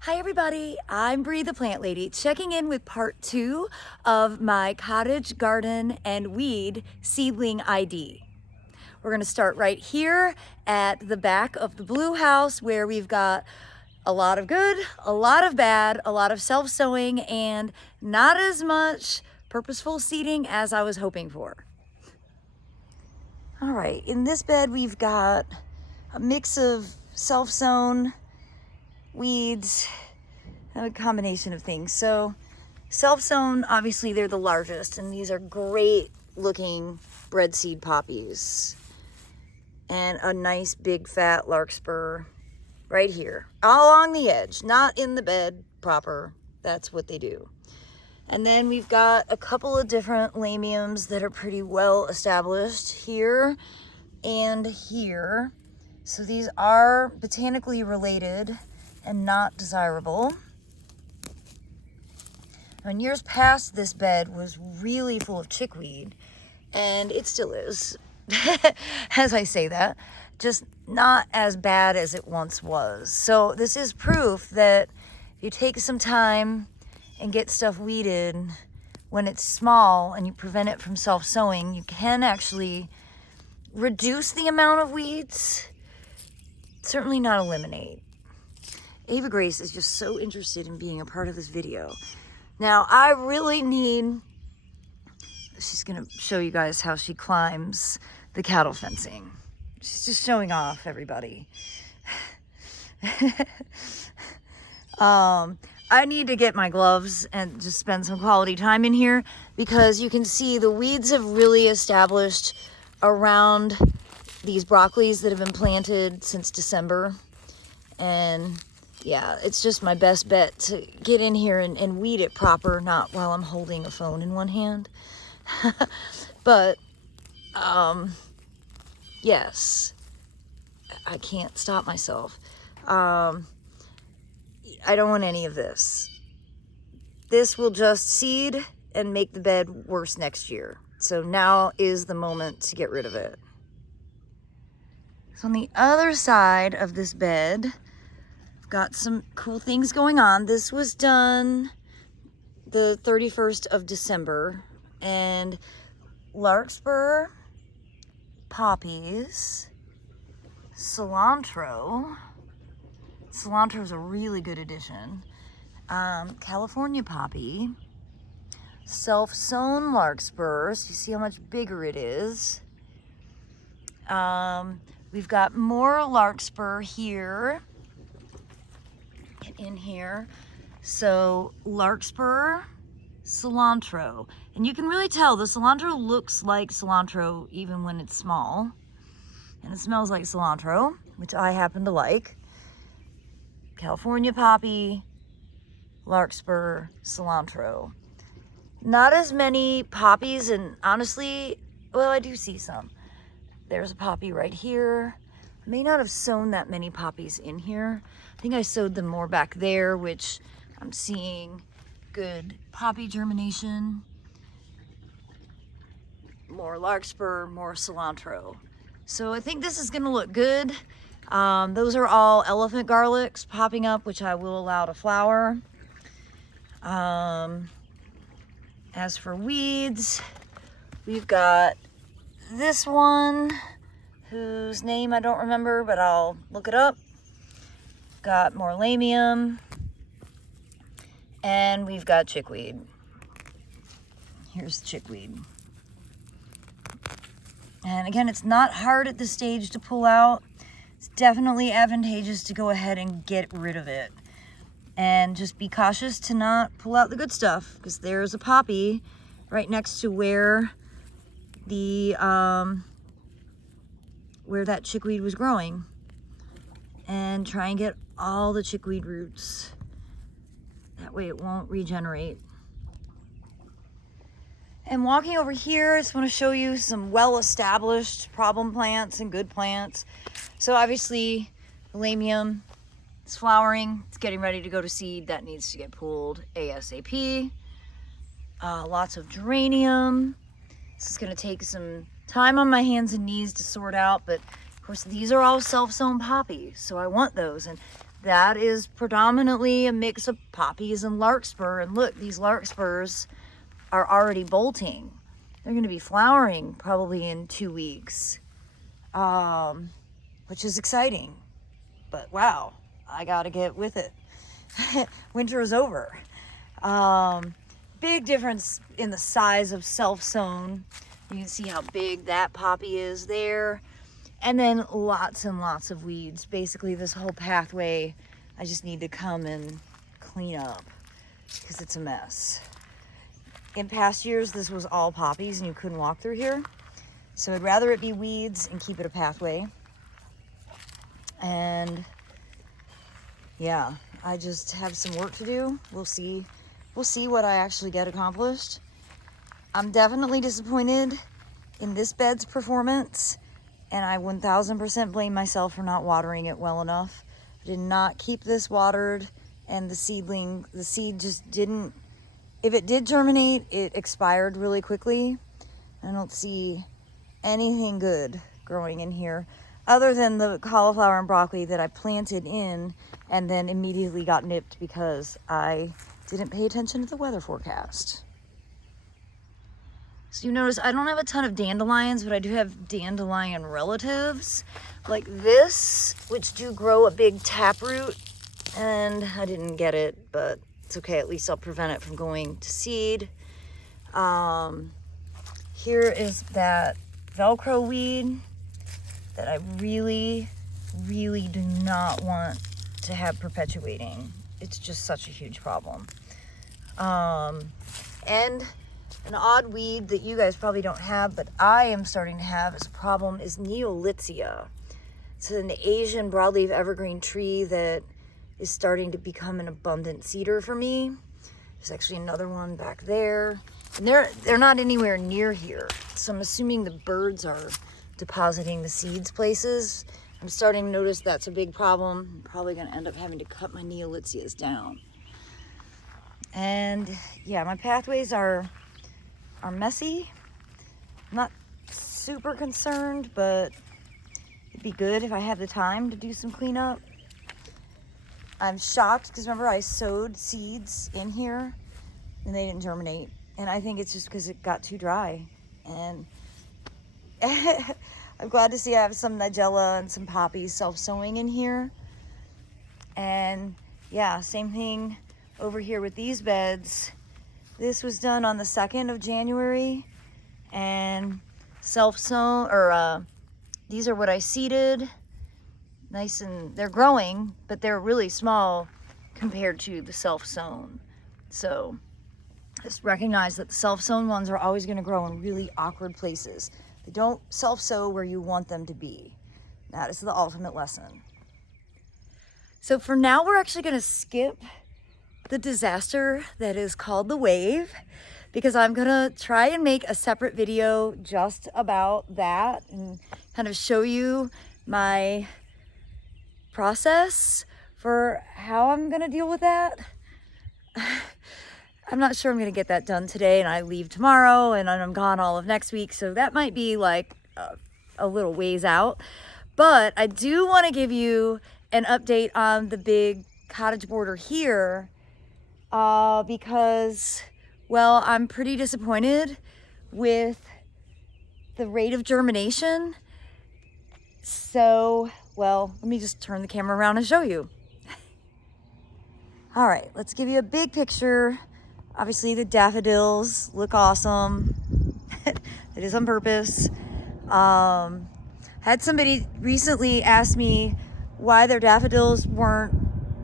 Hi everybody, I'm Brie the Plant Lady, checking in with part 2 of my cottage garden and weed seedling ID. We're going to start right here at the back of the blue house where we've got a lot of good, a lot of bad, a lot of self-sowing, and not as much purposeful seeding as I was hoping for. All right, in this bed we've got a mix of self-sown weeds, a combination of things. So self-sown, obviously they're the largest, and these are great looking bread seed poppies. And a nice big fat larkspur right here, all along the edge, not in the bed proper. That's what they do. And then we've got a couple of different lamiums that are pretty well established here and here. So these are botanically related and not desirable. In years past, this bed was really full of chickweed, and it still is, as I say that, just not as bad as it once was. So this is proof that if you take some time and get stuff weeded when it's small and you prevent it from self-sowing, you can actually reduce the amount of weeds, certainly not eliminate. Ava Grace is just so interested in being a part of this video. Now, I really need, she's gonna show you guys how she climbs the cattle fencing. She's just showing off, everybody. I need to get my gloves and just spend some quality time in here because you can see the weeds have really established around these broccolis that have been planted since December. And yeah, it's just my best bet to get in here and weed it proper, not while I'm holding a phone in one hand. But, yes, I can't stop myself. I don't want any of this. This will just seed and make the bed worse next year. So now is the moment to get rid of it. So on the other side of this bed, got some cool things going on. This was done the 31st of December, and larkspur, poppies, cilantro. Cilantro is a really good addition. California poppy, self-sown larkspurs. You see how much bigger it is. We've got more larkspur here. In here, so larkspur, cilantro, and you can really tell the cilantro looks like cilantro even when it's small, and it smells like cilantro, which I happen to like. California poppy, larkspur, cilantro. Not as many poppies, and honestly, well, I do see some. There's a poppy right here. I may not have sown that many poppies in here. I think I sowed them more back there, which I'm seeing good poppy germination. More larkspur, more cilantro. So I think this is gonna look good. Those are all elephant garlics popping up, which I will allow to flower. As for weeds, we've got this one, whose name I don't remember, but I'll look it up. Got more lamium, and we've got chickweed. Here's chickweed. And again, it's not hard at this stage to pull out. It's definitely advantageous to go ahead and get rid of it. And just be cautious to not pull out the good stuff, because there's a poppy right next to where the where that chickweed was growing, and try and get all the chickweed roots. That way it won't regenerate. And walking over here, I just want to show you some well-established problem plants and good plants. So obviously, the lamium is flowering. It's getting ready to go to seed. That needs to get pulled ASAP. Lots of geranium. This is going to take some time on my hands and knees to sort out, but of course these are all self-sown poppies, so I want those. And that is predominantly a mix of poppies and larkspur. And look, these larkspurs are already bolting. They're going to be flowering probably in 2 weeks, which is exciting. But wow, I got to get with it. Winter is over. Big difference in the size of self-sown. You can see how big that poppy is there. And then lots and lots of weeds. Basically this whole pathway, I just need to come and clean up because it's a mess. In past years, this was all poppies and you couldn't walk through here. So I'd rather it be weeds and keep it a pathway. And yeah, I just have some work to do. We'll see what I actually get accomplished. I'm definitely disappointed in this bed's performance, and I 1000% blame myself for not watering it well enough. I did not keep this watered, and the seed just didn't, if it did germinate, it expired really quickly. I don't see anything good growing in here other than the cauliflower and broccoli that I planted in and then immediately got nipped because I didn't pay attention to the weather forecast. So you notice I don't have a ton of dandelions, but I do have dandelion relatives like this, which do grow a big taproot, and I didn't get it, but it's okay. At least I'll prevent it from going to seed. Here is that Velcro weed that I really, really do not want to have perpetuating. It's just such a huge problem. And an odd weed that you guys probably don't have, but I am starting to have as a problem is Neolithia. It's an Asian broadleaf evergreen tree that is starting to become an abundant seeder for me. There's actually another one back there. And they're not anywhere near here. So I'm assuming the birds are depositing the seeds places. I'm starting to notice that's a big problem. I'm probably gonna end up having to cut my Neolithias down. And yeah, my pathways are messy. I'm not super concerned, but it'd be good if I had the time to do some cleanup. I'm shocked because remember I sowed seeds in here and they didn't germinate. And I think it's just because it got too dry. And I'm glad to see I have some nigella and some poppies self-sowing in here. And yeah, same thing over here with these beds. This was done on the 2nd of January and self-sown, or these are what I seeded. Nice, and they're growing, but they're really small compared to the self-sown. So just recognize that the self-sown ones are always going to grow in really awkward places. They don't self-sow where you want them to be. That is the ultimate lesson. So for now, we're actually going to skip the disaster that is called the wave, because I'm gonna try and make a separate video just about that and kind of show you my process for how I'm gonna deal with that. I'm not sure I'm gonna get that done today, and I leave tomorrow and I'm gone all of next week, so that might be like a little ways out. But I do want to give you an update on the big cottage border here, because, well, I'm pretty disappointed with the rate of germination. So, well, let me just turn the camera around and show you. All right, let's give you a big picture. Obviously the daffodils look awesome. It is on purpose. Had somebody recently ask me why their daffodils weren't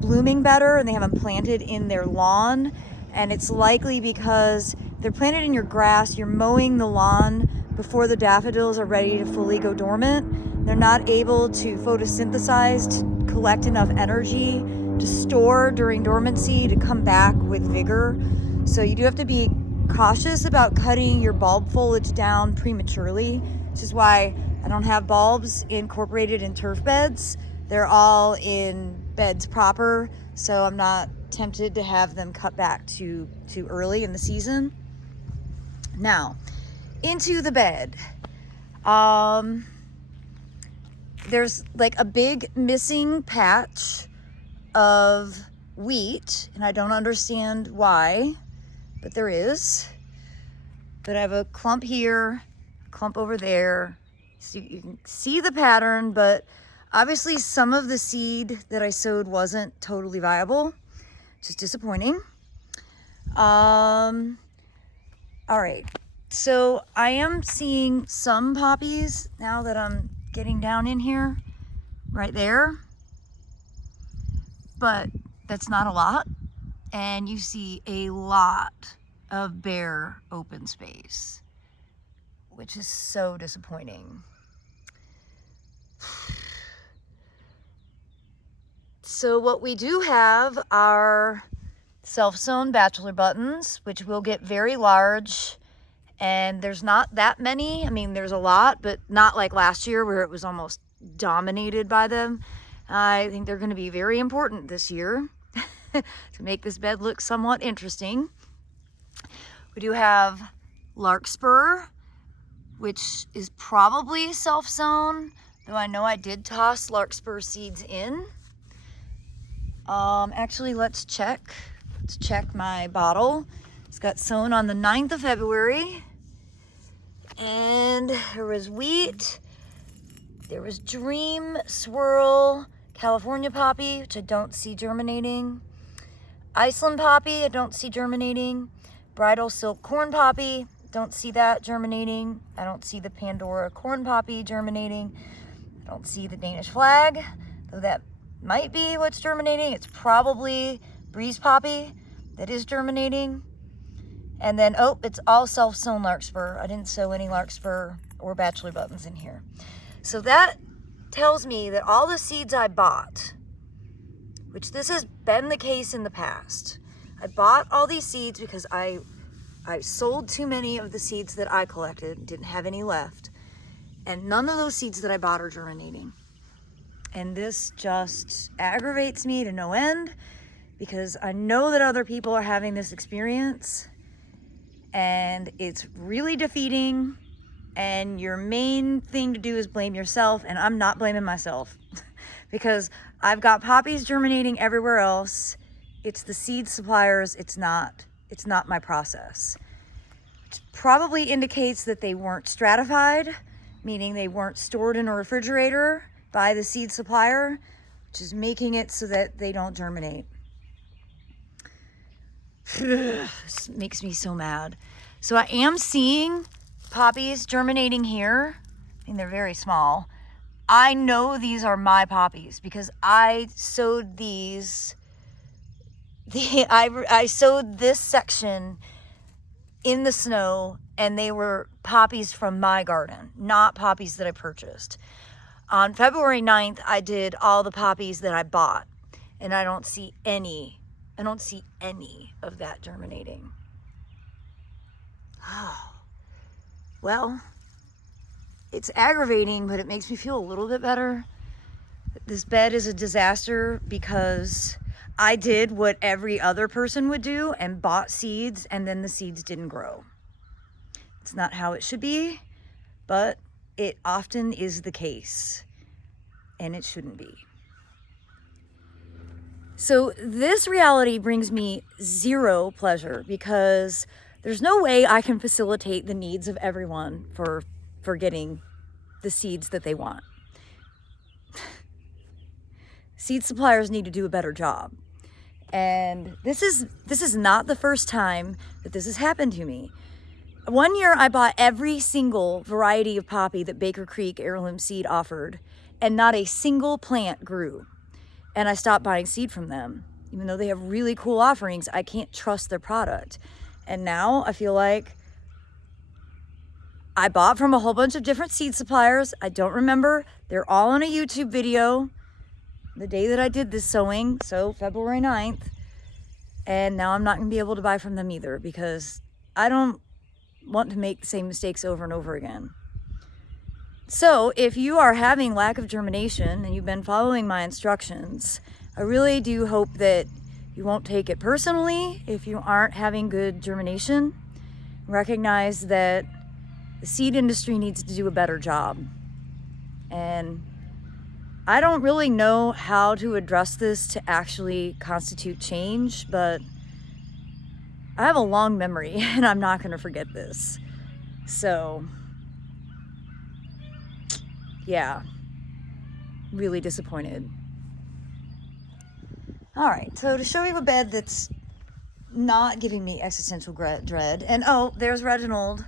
blooming better and they haven't planted in their lawn, and it's likely because they're planted in your grass. You're mowing the lawn before the daffodils are ready to fully go dormant. They're not able to photosynthesize to collect enough energy to store during dormancy to come back with vigor. So you do have to be cautious about cutting your bulb foliage down prematurely, which is why I don't have bulbs incorporated in turf beds. They're all in beds proper, so I'm not tempted to have them cut back too early in the season. Now, into the bed. There's like a big missing patch of wheat, and I don't understand why, but there is. But I have a clump here, a clump over there. So you can see the pattern, but obviously some of the seed that I sowed wasn't totally viable, which is disappointing. All right, so I am seeing some poppies now that I'm getting down in here, right there, but that's not a lot. And you see a lot of bare open space, which is so disappointing. So what we do have are self-sown bachelor buttons, which will get very large, and there's not that many. I mean, there's a lot, but not like last year where it was almost dominated by them. I think they're going to be very important this year to make this bed look somewhat interesting. We do have larkspur, which is probably self-sown, though I know I did toss larkspur seeds in. Actually, let's check. Let's check my bottle. It's got sown on the 9th of February. And there was wheat. There was Dream Swirl California poppy, which I don't see germinating. Iceland poppy, I don't see germinating. Bridal silk corn poppy, don't see that germinating. I don't see the Pandora corn poppy germinating. I don't see the Danish flag, though that might be what's germinating. It's probably Brie's poppy that is germinating. And then, oh, it's all self-sown larkspur. I didn't sow any larkspur or bachelor buttons in here. So that tells me that all the seeds I bought, which this has been the case in the past, I bought all these seeds because I sold too many of the seeds that I collected, didn't have any left, and none of those seeds that I bought are germinating. And this just aggravates me to no end because I know that other people are having this experience and it's really defeating, and your main thing to do is blame yourself, and I'm not blaming myself because I've got poppies germinating everywhere else. It's the seed suppliers, it's not my process. Which probably indicates that they weren't stratified, meaning they weren't stored in a refrigerator by the seed supplier, which is making it so that they don't germinate. This makes me so mad. So I am seeing poppies germinating here. I mean, they're very small. I know these are my poppies because I sowed these. I sowed this section in the snow, and they were poppies from my garden, not poppies that I purchased. On February 9th, I did all the poppies that I bought, and I don't see any of that germinating. Oh, well, it's aggravating, but it makes me feel a little bit better. This bed is a disaster because I did what every other person would do and bought seeds, and then the seeds didn't grow. It's not how it should be, but it often is the case, and it shouldn't be. So this reality brings me zero pleasure because there's no way I can facilitate the needs of everyone for getting the seeds that they want. Seed suppliers need to do a better job. And this is not the first time that this has happened to me. One year I bought every single variety of poppy that Baker Creek Heirloom Seed offered, and not a single plant grew. And I stopped buying seed from them. Even though they have really cool offerings, I can't trust their product. And now I feel like I bought from a whole bunch of different seed suppliers. I don't remember. They're all on a YouTube video the day that I did this sowing, so February 9th. And now I'm not going to be able to buy from them either because I don't want to make the same mistakes over and over again. So if you are having lack of germination and you've been following my instructions, I really do hope that you won't take it personally if you aren't having good germination. Recognize that the seed industry needs to do a better job. And I don't really know how to address this to actually constitute change, but I have a long memory and I'm not going to forget this. So, yeah, really disappointed. All right, so to show you a bed that's not giving me existential dread, and oh, there's Reginald.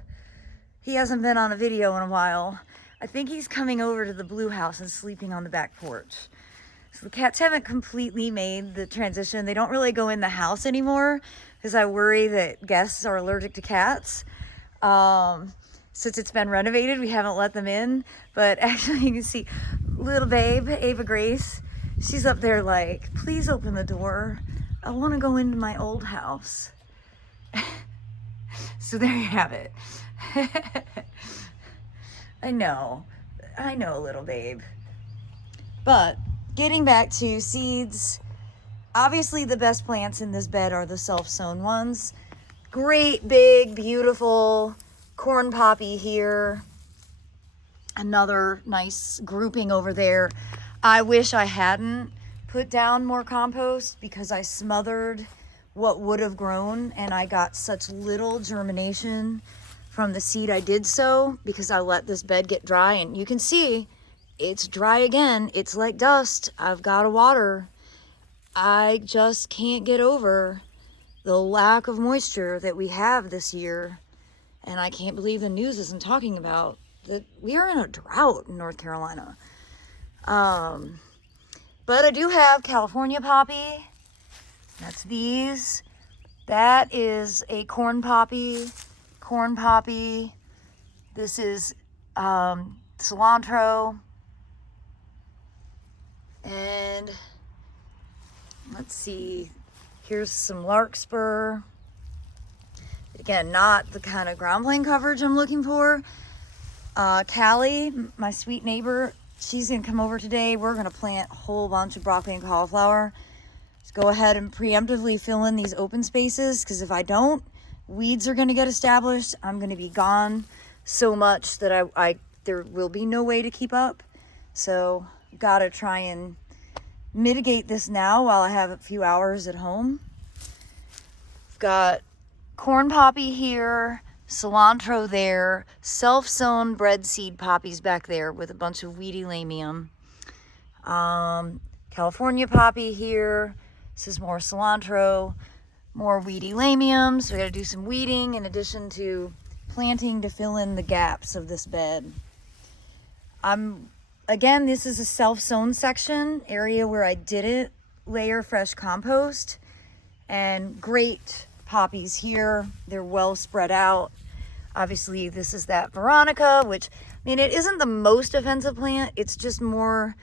He hasn't been on a video in a while. I think he's coming over to the blue house and sleeping on the back porch. So the cats haven't completely made the transition. They don't really go in the house anymore because I worry that guests are allergic to cats. Since it's been renovated, we haven't let them in. But actually, you can see little babe, Ava Grace. She's up there like, please open the door. I want to go into my old house. So there you have it. I know, little babe. But getting back to seeds, obviously the best plants in this bed are the self-sown ones. Great, big, beautiful corn poppy here. Another nice grouping over there. I wish I hadn't put down more compost because I smothered what would have grown and I got such little germination from the seed I did sow because I let this bed get dry, and you can see it's dry again. It's like dust. I've got to water. I just can't get over the lack of moisture that we have this year, and I can't believe the news isn't talking about that we are in a drought in North Carolina. But I do have California poppy. That's these. That is a corn poppy. This is cilantro. And let's see. Here's some larkspur. Again, not the kind of ground plane coverage I'm looking for. Callie, my sweet neighbor, she's gonna come over today. We're gonna plant a whole bunch of broccoli and cauliflower. Let's go ahead and preemptively fill in these open spaces, because if I don't, weeds are gonna get established. I'm gonna be gone so much that there will be no way to keep up. So gotta try and mitigate this now while I have a few hours at home. I've got corn poppy here, cilantro there, self-sown bread seed poppies back there with a bunch of weedy lamium. California poppy here. This is more cilantro, more weedy lamium. So we got to do some weeding in addition to planting to fill in the gaps of this bed. Again, this is a self-sown section, area where I didn't layer fresh compost, and great poppies here. They're well spread out. Obviously, this is that Veronica, which, I mean, it isn't the most offensive plant. It's just more,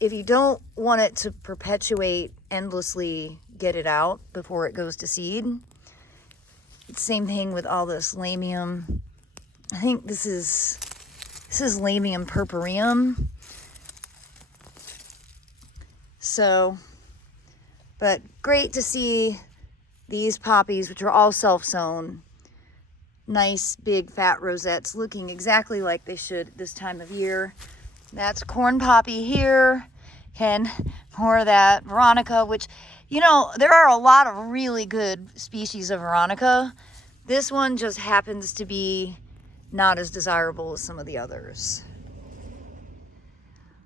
if you don't want it to perpetuate endlessly, get it out before it goes to seed. It's same thing with all this lamium. I think this is Lamium purpureum. So, but great to see these poppies, which are all self-sown. Nice big fat rosettes looking exactly like they should this time of year. That's corn poppy here. And more of that Veronica, which, you know, there are a lot of really good species of Veronica. This one just happens to be not as desirable as some of the others.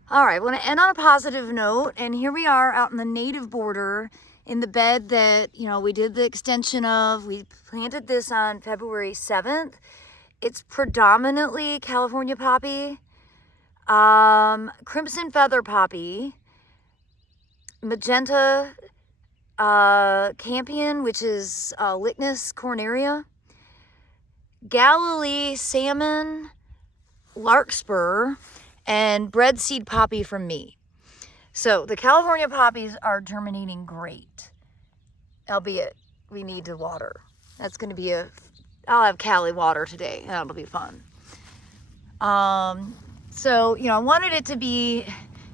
All right, I want to end on a positive note, and here we are out in the native border in the bed that, you know, we did the extension of. We planted this on February 7th. It's predominantly California poppy, crimson feather poppy, magenta campion, which is Lychnis cornerea, Galilee salmon, larkspur, and bread seed poppy from me. So the California poppies are germinating great, albeit we need to water. That's going to be I'll have Callie water today. That'll be fun. So, you know, I wanted it to be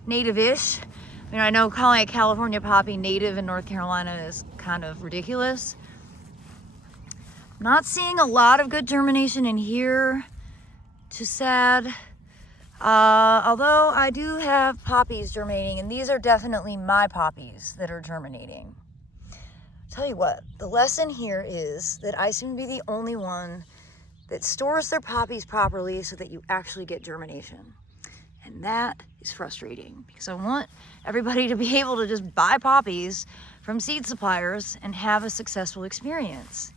native-ish. I mean, I know calling it California poppy native in North Carolina is kind of ridiculous. I'm not seeing a lot of good germination in here. Too sad. Although I do have poppies germinating, and these are definitely my poppies that are germinating. Tell you what, the lesson here is that I seem to be the only one that stores their poppies properly so that you actually get germination. And that is frustrating because I want everybody to be able to just buy poppies from seed suppliers and have a successful experience.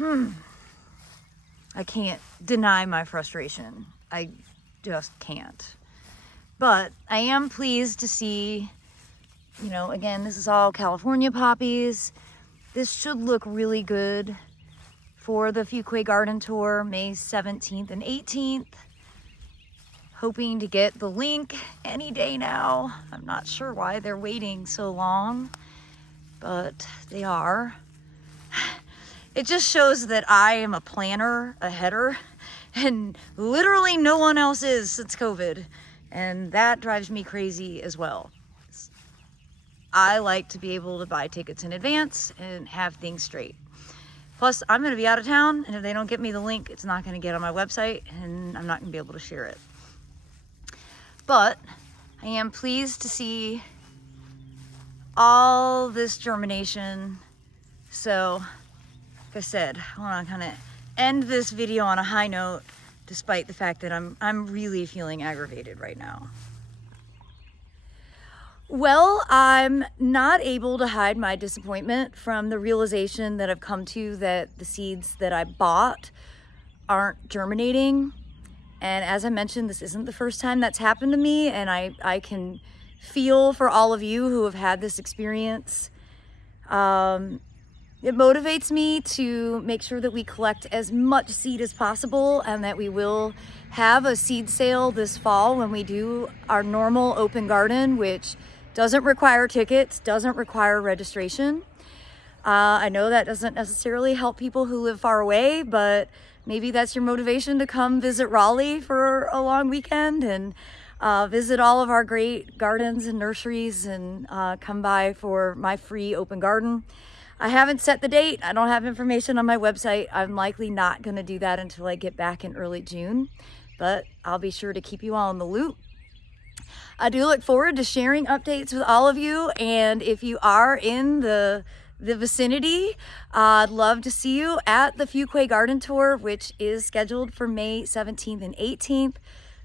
I can't deny my frustration. I just can't. But I am pleased to see, you know, again, this is all California poppies. This should look really good for the Fuquay Garden Tour, May 17th and 18th. Hoping to get the link any day now. I'm not sure why they're waiting so long, but they are. It just shows that I am a planner, a header, and literally no one else is since COVID. And that drives me crazy as well. I like to be able to buy tickets in advance and have things straight. Plus, I'm gonna be out of town, and if they don't get me the link, it's not gonna get on my website, and I'm not gonna be able to share it. But I am pleased to see all this germination. So, like I said, I want to kind of end this video on a high note, despite the fact that I'm really feeling aggravated right now. Well, I'm not able to hide my disappointment from the realization that I've come to that the seeds that I bought aren't germinating. And as I mentioned, this isn't the first time that's happened to me, and I can feel for all of you who have had this experience. It motivates me to make sure that we collect as much seed as possible, and that we will have a seed sale this fall when we do our normal open garden, which doesn't require tickets, doesn't require registration. I know that doesn't necessarily help people who live far away, but maybe that's your motivation to come visit Raleigh for a long weekend and visit all of our great gardens and nurseries, and come by for my free open garden. I haven't set the date. I don't have information on my website. I'm likely not going to do that until I get back in early June, but I'll be sure to keep you all in the loop. I do look forward to sharing updates with all of you, and if you are in the vicinity, I'd love to see you at the Fuquay Garden Tour, which is scheduled for May 17th and 18th.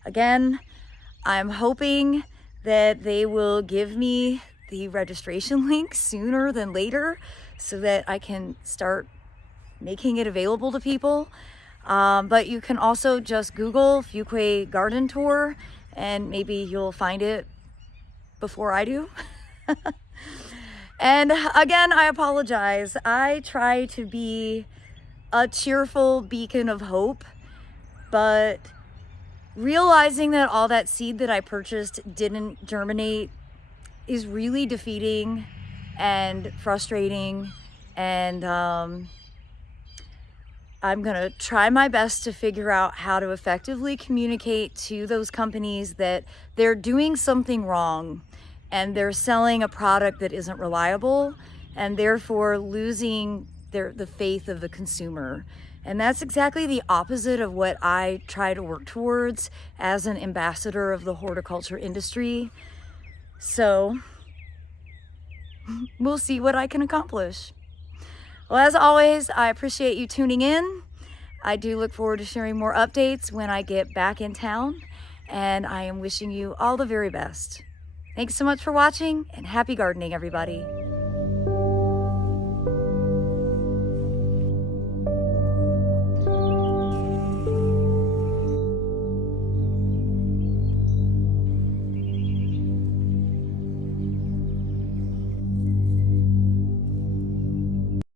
Again, I'm hoping that they will give me the registration link sooner than later so that I can start making it available to people. But you can also just Google Fuquay Garden Tour and maybe you'll find it before I do. And again, I apologize. I try to be a cheerful beacon of hope, but realizing that all that seed that I purchased didn't germinate is really defeating and frustrating. And I'm gonna try my best to figure out how to effectively communicate to those companies that they're doing something wrong and they're selling a product that isn't reliable, and therefore losing the faith of the consumer. And that's exactly the opposite of what I try to work towards as an ambassador of the horticulture industry. So we'll see what I can accomplish. Well, as always, I appreciate you tuning in. I do look forward to sharing more updates when I get back in town, and I am wishing you all the very best. Thanks so much for watching, and happy gardening, everybody.